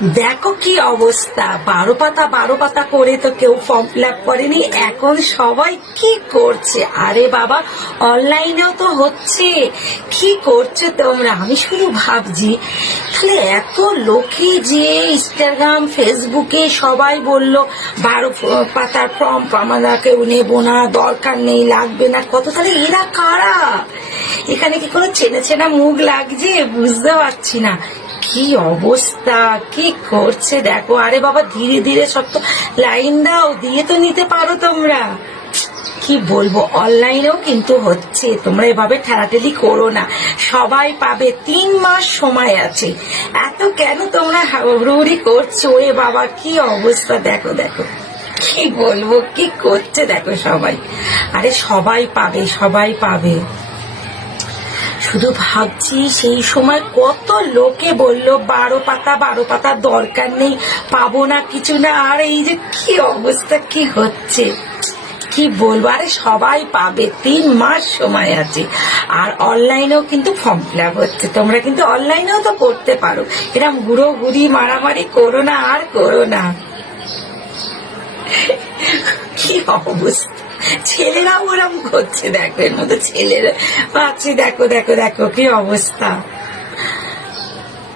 দেখো কি অবস্থা, 12 পাতা করে তো কেউ ফর্ম ফিল আপ করেনি। এখন সবাই কি করছে, আরে বাবা অনলাইনেও তো হচ্ছে। কি করছে তোমরা? আমি শুধু ভাবছি তাহলে এত লোকে যে ইনস্টাগ্রাম ফেসবুকে সবাই বলল 12 পাতার ফর্ম আমরা কেউ নেবো না, দরকার নেই, লাগবে না, কত, তাহলে এরা কারা? এখানে কি কোনো চেনা চেনা মুখ লাগছে? বুঝতে পারছি না কি অবস্থা, কি করছে দেখো। আরে বাবা ধীরে ধীরে সব তো লাইন দাও, দিয়ে তো নিতে পারো তোমরা। কি বলবো, অনলাইনেও কিন্তু হচ্ছে, তোমরা এভাবে ঠেলাঠেলি করো না, সবাই পাবে, 3 মাস সময় আছে। এত কেন তোমরা হুড়োহুড়ি করছো? এ বাবা কি অবস্থা, দেখো দেখো কি বলবো, কি করছে দেখো সবাই। আরে সবাই পাবে, সবাই পাবে। শুধু ভাবছি সেই সময় কত লোকে বললো 12 পাতা দরকার নেই, পাবো না, কিছু না। আর এই যে কি অবস্থা, কি হচ্ছে, কি বলবো। আরে সবাই পাবে, 3 মাস সময় আছে। আর অনলাইনেও কিন্তু ফর্ম ফিল আপ হচ্ছে, তোমরা কিন্তু অনলাইনেও তো করতে পারো। এরকম ঘুরি মারামারি করো না, আর করো না। কি অবস্থা, ছেলেরা ওরম করছে দেখো, এর মধ্যে ছেলেরা পাচ্ছি, দেখো দেখো দেখো কি অবস্থা।